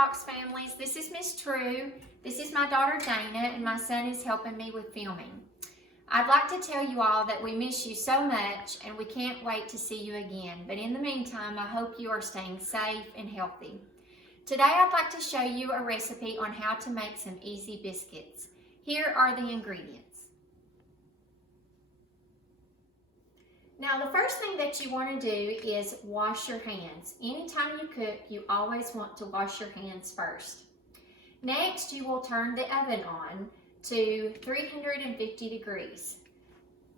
Fox families, this is Miss Trew. This is my daughter Dana, and my son is helping me with filming. I'd like to tell you all that we miss you so much and we can't wait to see you again. But in the meantime, I hope you are staying safe and healthy. Today I'd like to show you a recipe on how to make some easy biscuits. Here are the ingredients. Now the first thing that you want to do is wash your hands. Anytime you cook, you always want to wash your hands first. Next, you will turn the oven on to 350 degrees.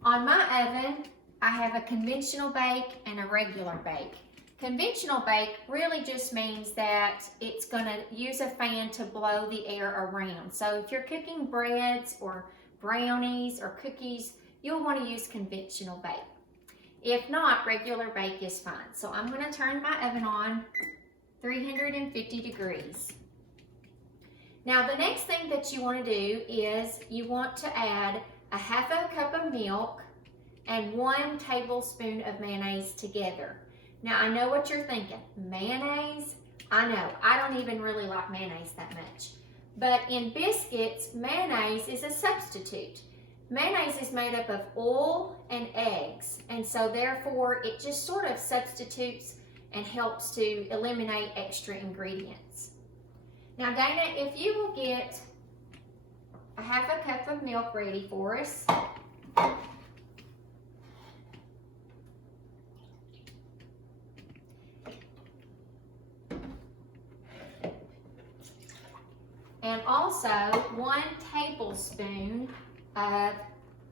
On my oven, I have a conventional bake and a regular bake. Conventional bake really just means that it's going to use a fan to blow the air around. So if you're cooking breads or brownies or cookies, you'll want to use conventional bake. If not, regular bake is fine. So I'm going to turn my oven on 350 degrees. Now the next thing that you want to do is you want to add a half a cup of milk and 1 tablespoon of mayonnaise together. Now I know what you're thinking, mayonnaise? I know, I don't even really like mayonnaise that much. But in biscuits, mayonnaise is a substitute. Mayonnaise is made up of oil and eggs, and so therefore it just sort of substitutes and helps to eliminate extra ingredients. Now Dana, if you will get a half a cup of milk ready for us. And also 1 tablespoon of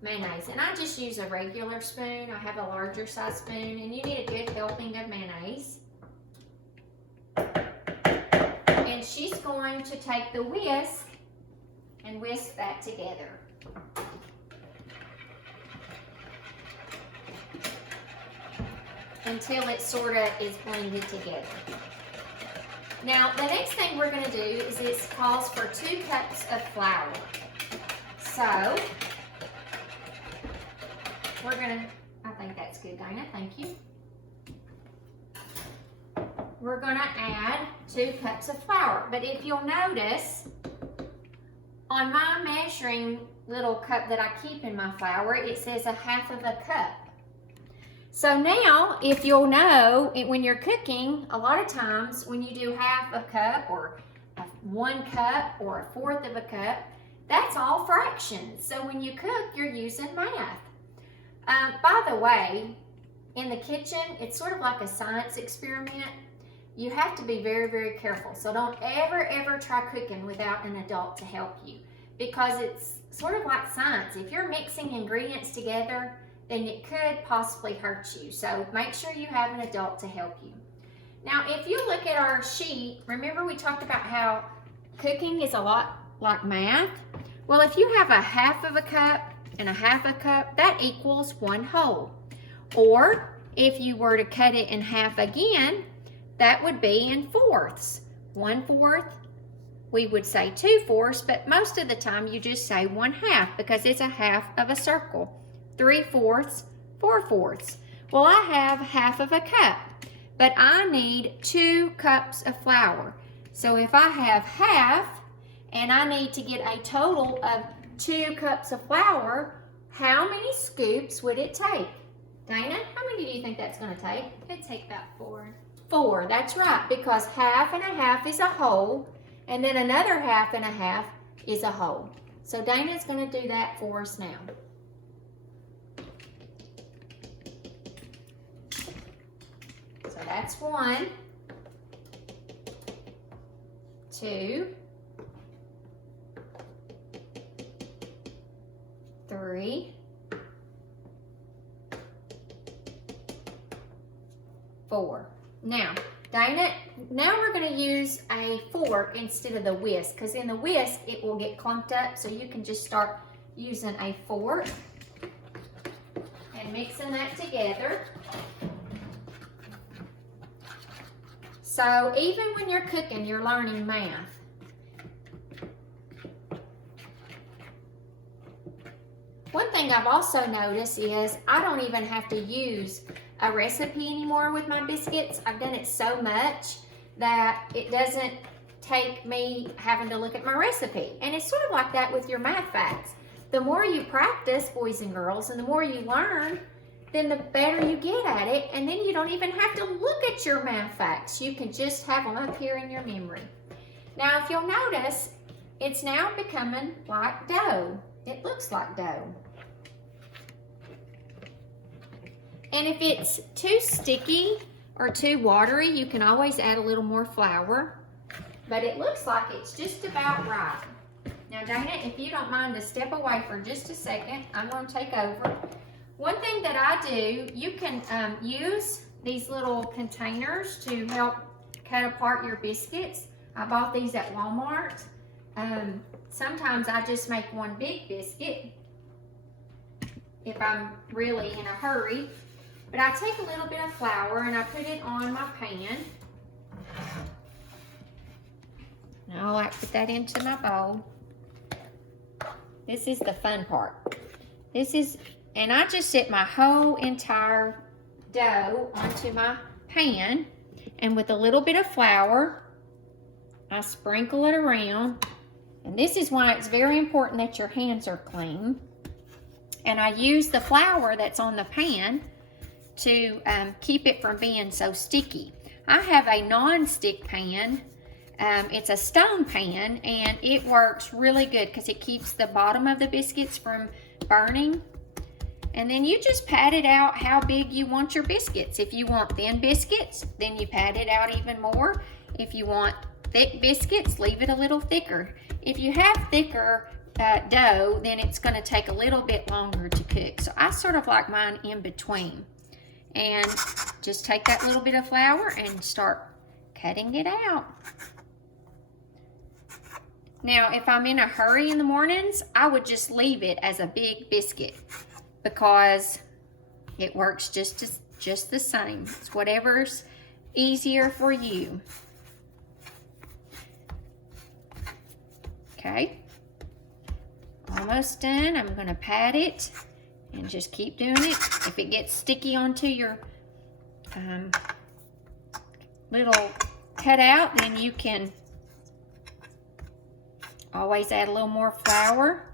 mayonnaise. And I just use a regular spoon. I have a larger size spoon, and you need a good helping of mayonnaise. And she's going to take the whisk and whisk that together. Until it sort of is blended together. Now, the next thing we're going to do is it calls for 2 cups of flour. So, we're going to, I think that's good, Dana, thank you. We're going to add 2 cups of flour. But if you'll notice, on my measuring little cup that I keep in my flour, it says a half of a cup. So now, if you'll know, when you're cooking, a lot of times when you do half a cup or 1 cup or 1/4 of a cup, that's all fractions. So when you cook, you're using math. By the way, in the kitchen, it's sort of like a science experiment. You have to be very, very careful. So don't ever try cooking without an adult to help you, because it's sort of like science. If you're mixing ingredients together, then it could possibly hurt you. So make sure you have an adult to help you. Now, if you look at our sheet, remember we talked about how cooking is a lot like math? Well, if you have a half of a cup and a half a cup, that equals 1 whole. Or if you were to cut it in half again, that would be in fourths. 1/4, we would say 2/4, but most of the time you just say 1/2 because it's a half of a circle. 3/4, 4/4. Well, I have half of a cup, but I need 2 cups of flour. So if I have half and I need to get a total of 2 cups of flour, how many scoops would it take? Dana, how many do you think that's going to take? It'd take about 4. 4, that's right, because half and a half is a whole, and then another half and a half is a whole. So Dana's going to do that for us now. So that's 1, 2, 3, 4. Now, Dana, now we're going to use a fork instead of the whisk, because in the whisk it will get clumped up, so you can just start using a fork and mixing that together. So even when you're cooking, you're learning math. One thing I've also noticed is I don't even have to use a recipe anymore with my biscuits. I've done it so much that it doesn't take me having to look at my recipe. And it's sort of like that with your math facts. The more you practice, boys and girls, and the more you learn, then the better you get at it. And then you don't even have to look at your math facts. You can just have them up here in your memory. Now, if you'll notice, it's now becoming like dough. It looks like dough. And if it's too sticky or too watery, you can always add a little more flour. But it looks like it's just about right. Now, Dana, if you don't mind to step away for just a second, I'm going to take over. One thing that I do, you can use these little containers to help cut apart your biscuits. I bought these at Walmart. Sometimes I just make one big biscuit if I'm really in a hurry. But I take a little bit of flour and I put it on my pan. Now I put that into my bowl. This is the fun part. And I just set my whole entire dough onto my pan, and with a little bit of flour, I sprinkle it around. And this is why it's very important that your hands are clean. And I use the flour that's on the pan to keep it from being so sticky. I have a non-stick pan. It's a stone pan, and it works really good because it keeps the bottom of the biscuits from burning. And then you just pat it out how big you want your biscuits. If you want thin biscuits, then you pat it out even more. If you want thick biscuits, leave it a little thicker. If you have thicker dough, then it's going to take a little bit longer to cook. So I sort of like mine in between. And just take that little bit of flour and start cutting it out. Now, if I'm in a hurry in the mornings, I would just leave it as a big biscuit because it works just the same. It's whatever's easier for you. Okay, almost done. I'm going to pat it and just keep doing it. If it gets sticky onto your little cutout, then you can always add a little more flour.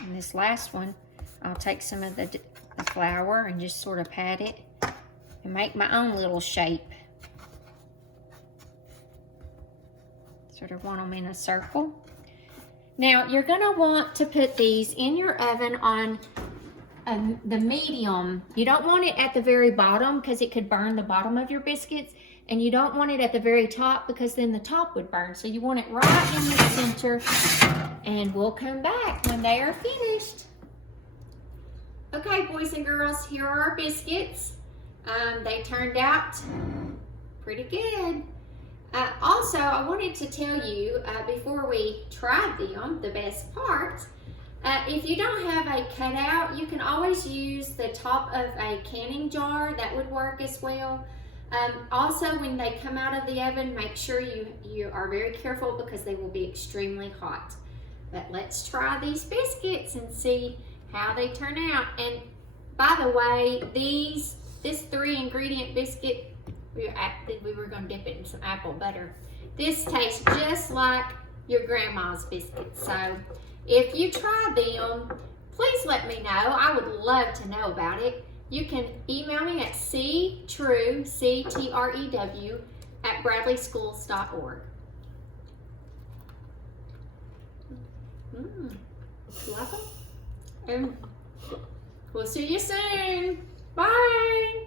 And this last one, I'll take some of the flour and just sort of pat it and make my own little shape. Sort of want them in a circle. Now, you're going to want to put these in your oven on the medium. You don't want it at the very bottom because it could burn the bottom of your biscuits. And you don't want it at the very top because then the top would burn. So you want it right in the center. And we'll come back when they are finished. Okay, boys and girls, here are our biscuits. They turned out pretty good. Also, I wanted to tell you before we tried them, the best part. If you don't have a cutout, you can always use the top of a canning jar. That would work as well. Also, when they come out of the oven, make sure you are very careful because they will be extremely hot. But let's try these biscuits and see how they turn out. And by the way, this 3-ingredient biscuit, we were going to dip it in some apple butter. This tastes just like your grandma's biscuits. So if you try them, please let me know. I would love to know about it. You can email me at Trew, C-T-R-E-W, at bradleyschools.org. Love them? And we'll see you soon. Bye.